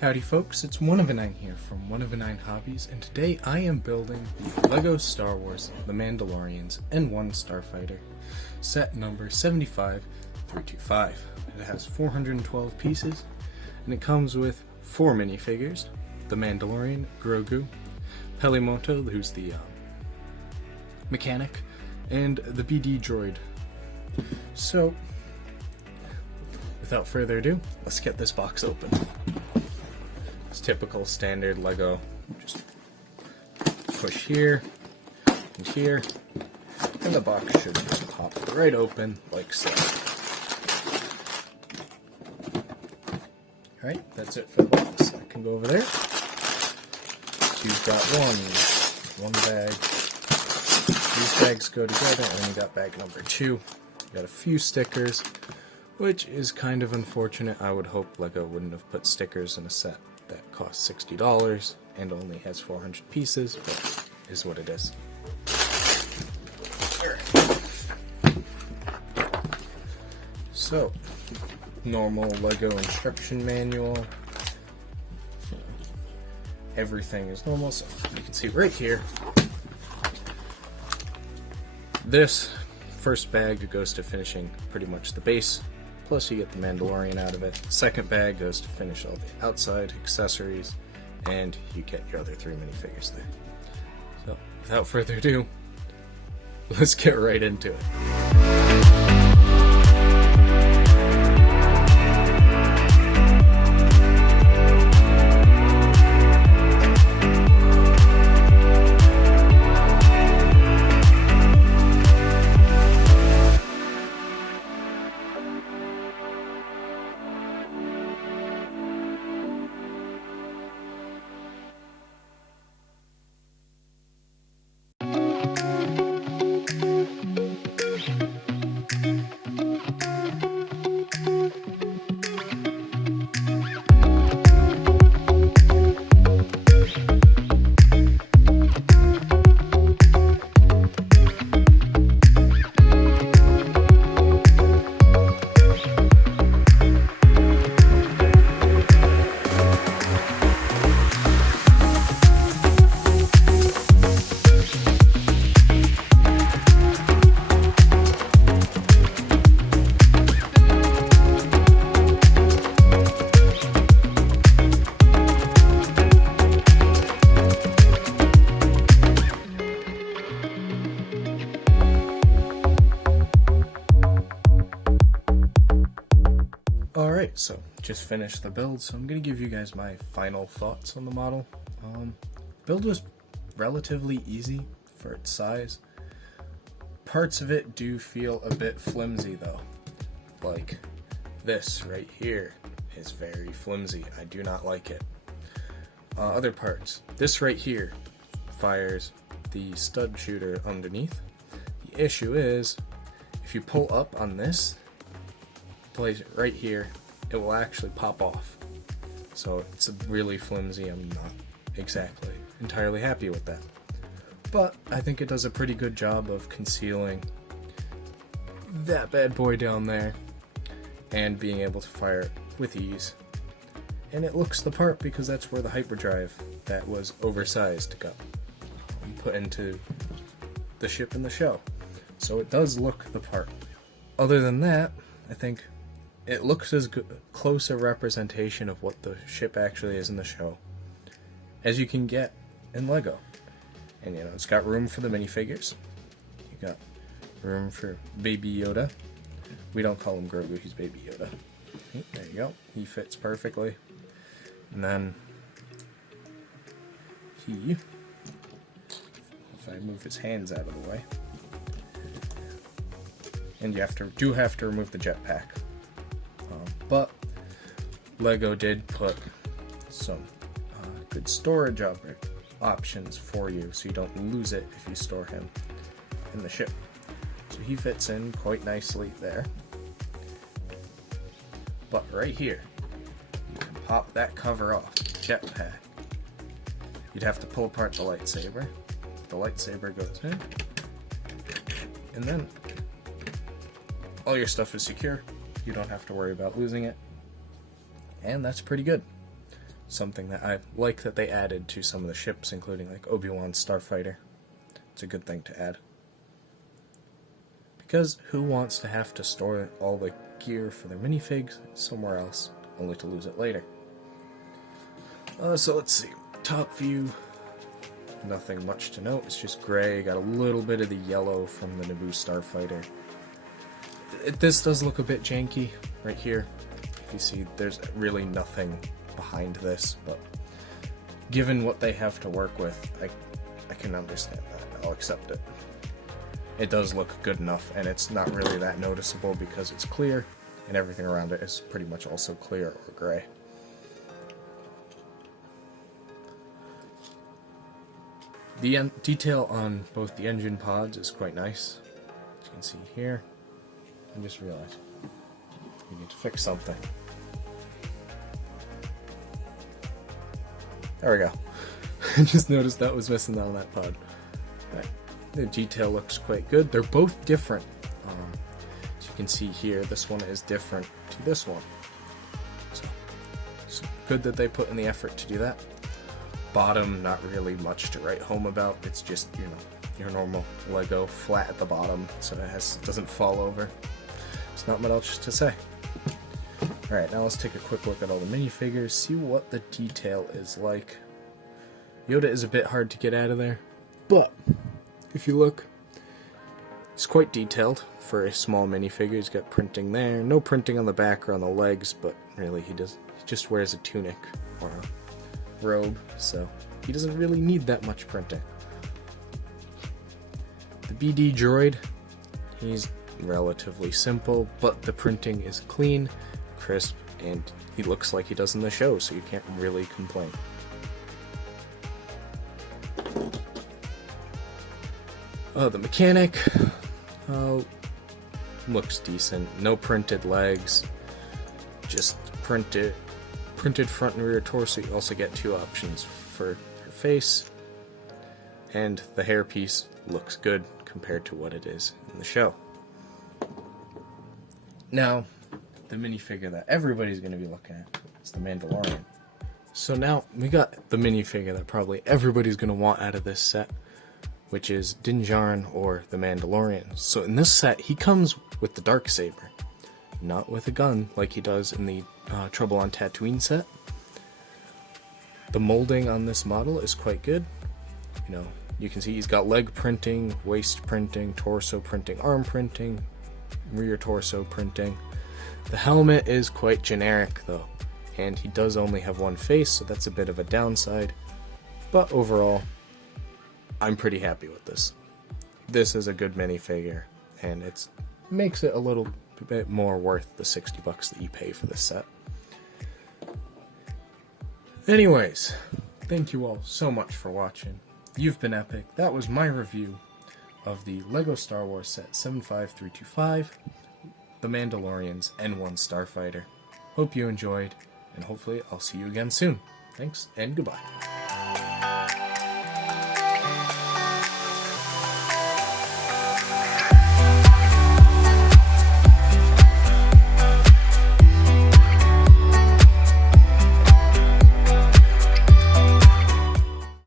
Howdy folks, it's One of a Nine here from One of a Nine Hobbies, and today I am building the LEGO Star Wars The Mandalorian's N-1 Starfighter, set number 75325. It has 412 pieces, and it comes with 4 minifigures: the Mandalorian, Grogu, Pelimoto, who's the mechanic, and the BD droid. So, without further ado, let's get this box open. It's typical standard LEGO. Just push here and here, and the box should just pop right open like so. Alright, that's it for the box. I can go over there. So you've got one bag. These bags go together, and then you got bag number 2. You got a few stickers, which is kind of unfortunate. I would hope LEGO wouldn't have put stickers in a set that costs $60 and only has 400 pieces, but is what it is. So, normal LEGO instruction manual. Everything is normal, so you can see right here. This first bag goes to finishing pretty much the base, plus you get the Mandalorian out of it. Second bag goes to finish all the outside accessories, and you get your other 3 minifigures there. So, without further ado, let's get right into it. Alright, so just finished the build, so I'm going to give you guys my final thoughts on the model. Build was relatively easy for its size. Parts of it do feel a bit flimsy though. Like this right here is very flimsy. I do not like it. Other parts. This right here fires the stud shooter underneath. The issue is, if you pull up on this, place it right here, it will actually pop off. So it's really flimsy. I'm not exactly entirely happy with that. But I think it does a pretty good job of concealing that bad boy down there and being able to fire it with ease. And it looks the part because that's where the hyperdrive that was oversized got put into the ship in the show. So it does look the part. Other than that, I think it looks as close a representation of what the ship actually is in the show as you can get in LEGO. And you know, it's got room for the minifigures. You got room for Baby Yoda. We don't call him Grogu, he's Baby Yoda. There you go. He fits perfectly. And then if I move his hands out of the way. And you do have to remove the jetpack. But LEGO did put some good storage options for you, so you don't lose it if you store him in the ship. So he fits in quite nicely there. But right here, you can pop that cover off, jetpack. You'd have to pull apart the lightsaber. The lightsaber goes in, and then all your stuff is secure. You don't have to worry about losing it. And that's pretty good. something that I like that they added to some of the ships, including like Obi-Wan's Starfighter. It's a good thing to add. Because who wants to have to store all the gear for their minifigs somewhere else, only to lose it later? So let's see. Top view. Nothing much to note. It's just gray. Got a little bit of the yellow from the Naboo Starfighter. This does look a bit janky right here. If you see, there's really nothing behind this, but given what they have to work with, I can understand that. I'll accept it. It does look good enough, and it's not really that noticeable because it's clear, and everything around it is pretty much also clear or gray. The detail on both the engine pods is quite nice. As you can see here. I just realized we need to fix something. There we go. I just noticed that was missing on that pod. Right. The detail looks quite good. They're both different. As you can see here, this one is different to this one. So it's good that they put in the effort to do that. Bottom, not really much to write home about. It's just, you know, your normal Lego flat at the bottom, so it doesn't fall over. There's not much else to say. Alright, now let's take a quick look at all the minifigures, see what the detail is like. Yoda is a bit hard to get out of there, but if you look, it's quite detailed for a small minifigure. He's got printing there, no printing on the back or on the legs, but really he just wears a tunic or a robe, so he doesn't really need that much printing. The BD droid, he's relatively simple, but the printing is clean, crisp, and he looks like he does in the show, so you can't really complain. The mechanic looks decent. No printed legs, just printed front and rear torso. You also get two options for your face, and the hairpiece looks good compared to what it is in the show. Now, the minifigure that everybody's going to be looking at is the Mandalorian. So now, we got the minifigure that probably everybody's going to want out of this set, which is Din Djarin, or the Mandalorian. So in this set, he comes with the Darksaber, not with a gun like he does in the Trouble on Tatooine set. The molding on this model is quite good. You know, you can see he's got leg printing, waist printing, torso printing, arm printing, rear torso printing. The helmet is quite generic though, and he does only have one face, so that's a bit of a downside. But overall, I'm pretty happy with this. This is a good minifigure, and it makes it a little bit more worth the $60 that you pay for this set. Anyways, thank you all so much for watching. You've been epic. That was my review of the LEGO Star Wars set 75325, The Mandalorian's N-1 Starfighter. Hope you enjoyed, and hopefully I'll see you again soon. Thanks, and goodbye.